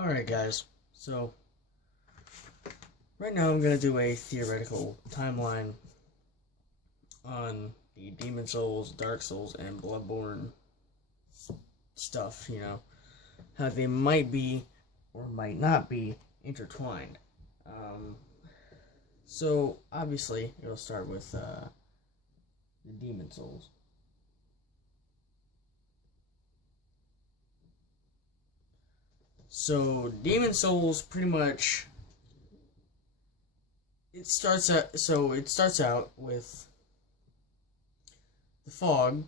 Alright guys, so right now I'm going to do a theoretical timeline on the Demon Souls, Dark Souls, and Bloodborne stuff, how they might be or might not be intertwined. So obviously it'll start with the Demon Souls. So Demon Souls pretty much it starts out with the fog,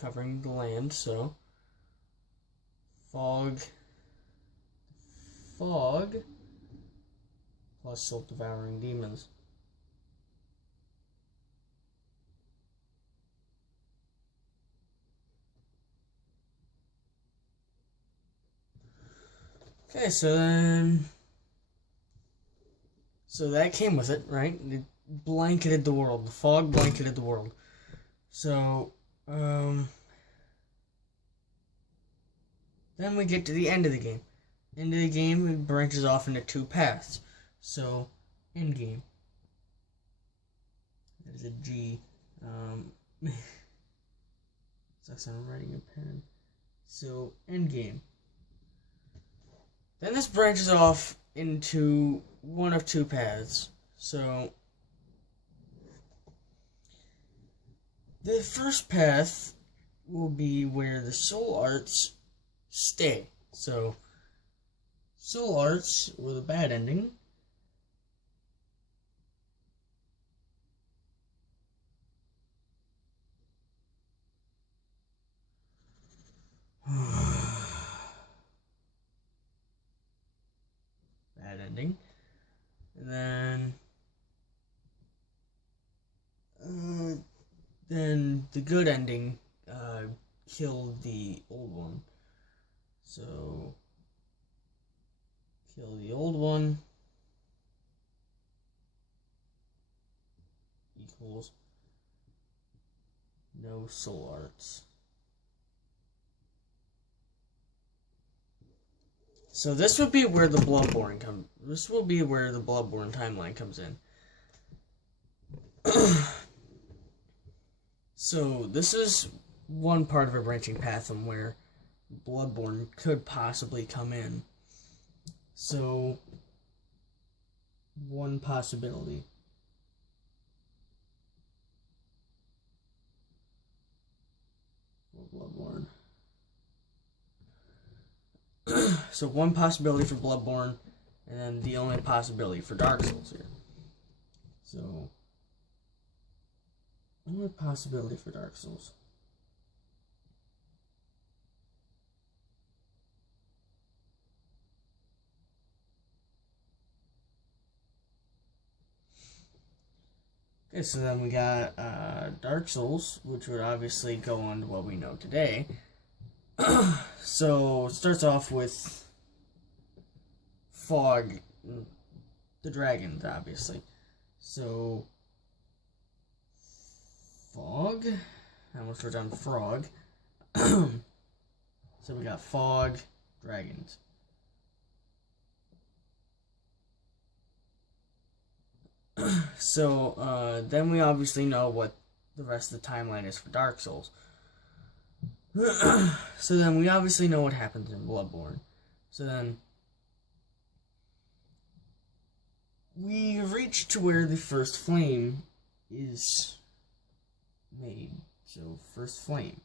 covering the land. So fog plus soul-devouring demons. Okay, so that came with it, right? It blanketed the world. The fog blanketed the world. So, then we get to the end of the game. End of the game, it branches off into two paths. So, end game. There's a G. Sucks I'm writing a pen. So, end game. Then this branches off into one of two paths. So, the first path will be where the soul arts stay. So, soul arts with a bad ending. Bad ending. And then the good ending killed the old one. So kill the old one equals no soul arts. So this would be where the Bloodborne timeline comes in. So this is one part of a branching path from where Bloodborne could possibly come in. So one possibility. For Bloodborne. So one possibility for Bloodborne, and then the only possibility for Dark Souls here. So, only possibility for Dark Souls. Okay, so then we got Dark Souls, which would obviously go on to what we know today. So, it starts off with Fog, the dragons, obviously. So, Fog, I almost wrote down Frog. So we got Fog, dragons. So, then we obviously know what the rest of the timeline is for Dark Souls. So then we obviously know what happens in Bloodborne. So then we reach to where the first flame is made. So first flame.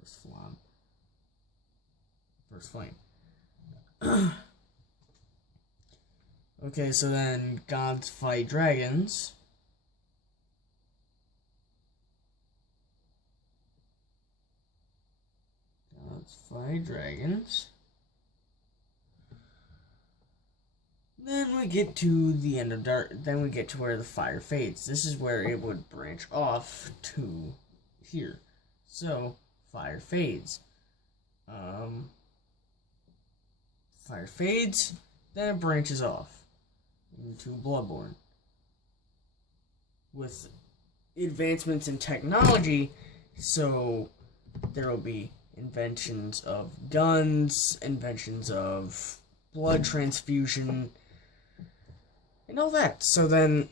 First flame. First flame. Okay, so then gods fight dragons. Gods fight dragons. Then we get to the end of dark. Then we get to where the fire fades. This is where it would branch off to here. So fire fades. Fire fades. Then it branches off into Bloodborne. With advancements in technology, so there will be inventions of guns, inventions of blood transfusion, and all that. So then,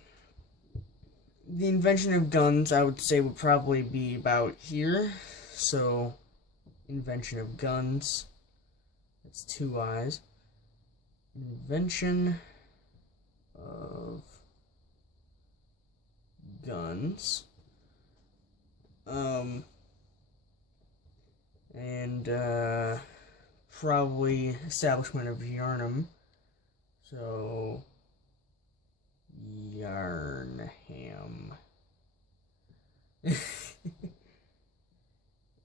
the invention of guns, I would say, would probably be about here. So, invention of guns. That's 2 I's. Invention of guns. Probably establishment of Yarnum. So, Yarnham.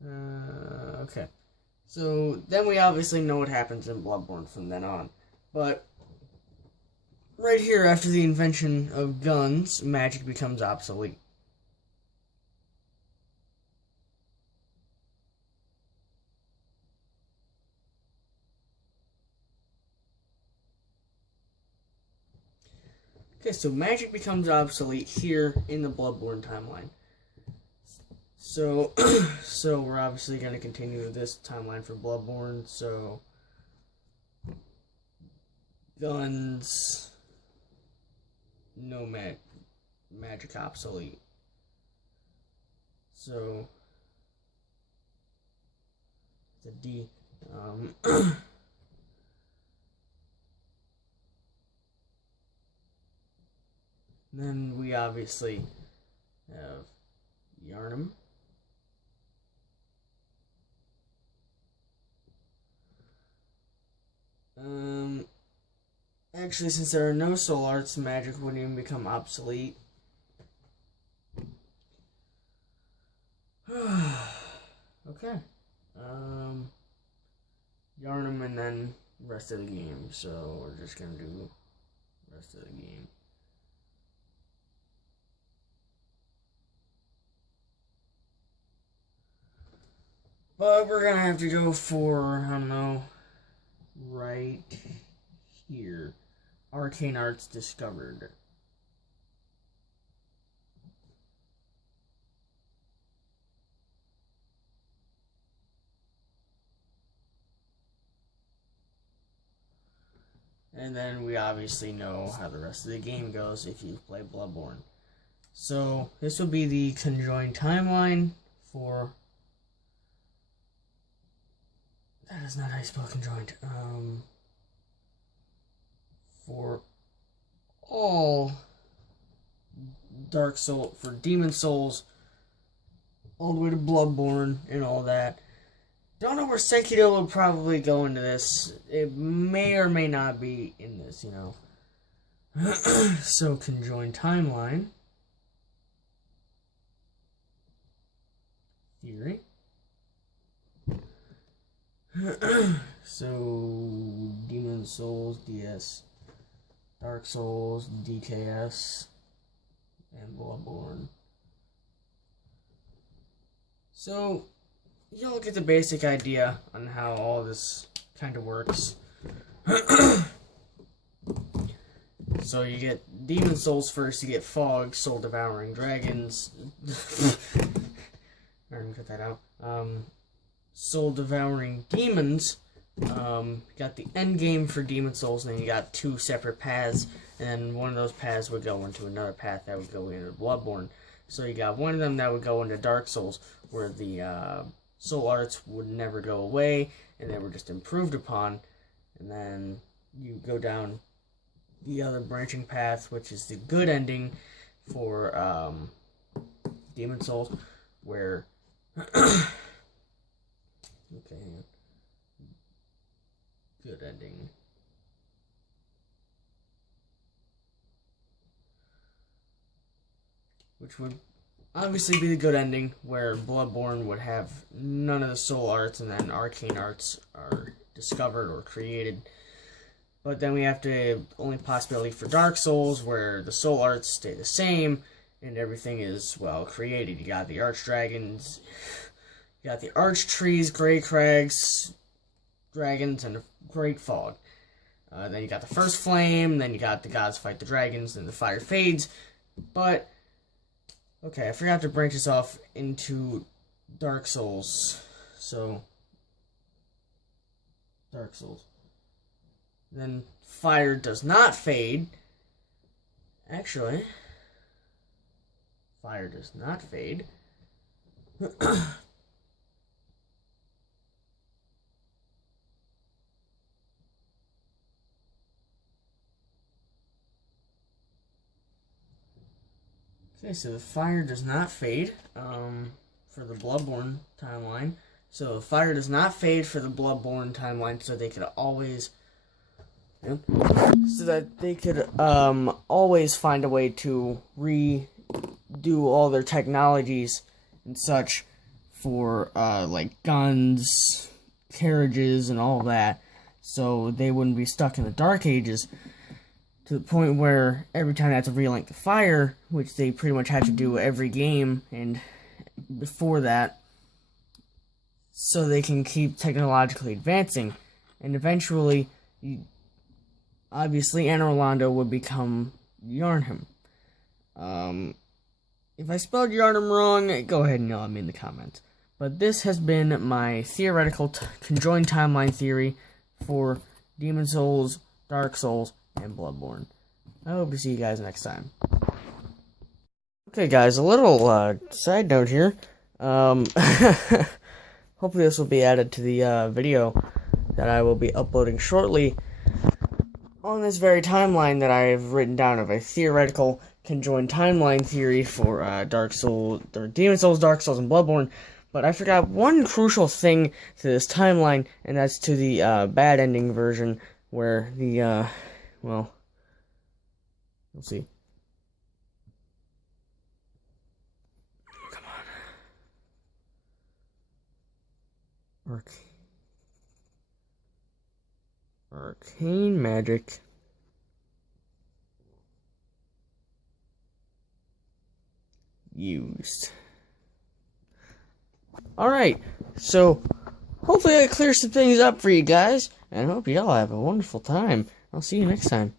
Okay. So, then we obviously know what happens in Bloodborne from then on. But, right here, after the invention of guns, magic becomes obsolete. Okay, so magic becomes obsolete here in the Bloodborne timeline. So, so we're obviously going to continue this timeline for Bloodborne, so guns, no magic obsolete. So, the D, then we obviously have Yarnum. Actually, since there are no soul arts, magic wouldn't even become obsolete. Okay. Yarnum and then rest of the game. So we're just gonna do rest of the game. But we're gonna have to go for, I don't know, right here. Arcane Arts discovered. And then we obviously know how the rest of the game goes if you play Bloodborne. So this will be the conjoined timeline for... That is not how you spell conjoined. For all Dark Soul, for Demon Souls, all the way to Bloodborne and all that. Don't know where Sekiro will probably go into this. It may or may not be in this, you know. So, conjoined timeline. Theory. So, Demon Souls, DS. Dark Souls, DKS. And Bloodborne. So, you'll get the basic idea on how all this kind of works. So you get Demon Souls first, you get Fog, Soul Devouring Dragons. I'm gonna cut that out. Soul Devouring Demons. Got the end game for Demon Souls, and then you got 2 separate paths, and then one of those paths would go into another path that would go into Bloodborne. So you got one of them that would go into Dark Souls, where the soul arts would never go away, and they were just improved upon. And then you go down the other branching path, which is the good ending for Demon Souls, where okay, hang on. Good ending. Which would obviously be the good ending, where Bloodborne would have none of the soul arts, and then arcane arts are discovered or created. But then we have the only possibility for Dark Souls, where the soul arts stay the same, and everything is, well, created. You got the archdragons, you got the arch trees, grey crags, dragons, and a great fog. Then you got the first flame, then you got the gods fight the dragons, then the fire fades. But okay, I forgot to branch this off into Dark Souls. So, Dark Souls. Then fire does not fade. Actually, fire does not fade. Okay, so the fire does not fade for the Bloodborne timeline. So fire does not fade for the Bloodborne timeline, so they could always, always find a way to redo all their technologies and such for like guns, carriages, and all that, so they wouldn't be stuck in the Dark Ages. To the point where every time they have to relight the fire, which they pretty much have to do every game and before that, so they can keep technologically advancing. And eventually, obviously, Anna Rolando would become Yarnham. If I spelled Yarnham wrong, go ahead and yell at me in the comments. But this has been my theoretical conjoined timeline theory for Demon Souls, Dark Souls, and Bloodborne. I hope to see you guys next time. Okay, guys, a little side note here. Hopefully this will be added to the video that I will be uploading shortly on this very timeline that I have written down of a theoretical conjoined timeline theory for Dark Souls, or Demon Souls, Dark Souls, and Bloodborne. But I forgot one crucial thing to this timeline, and that's to the bad ending version, where the, well, we'll see. Come on. Arcane magic. Used. Alright, so hopefully I clear some things up for you guys, and I hope y'all have a wonderful time. I'll see you next time.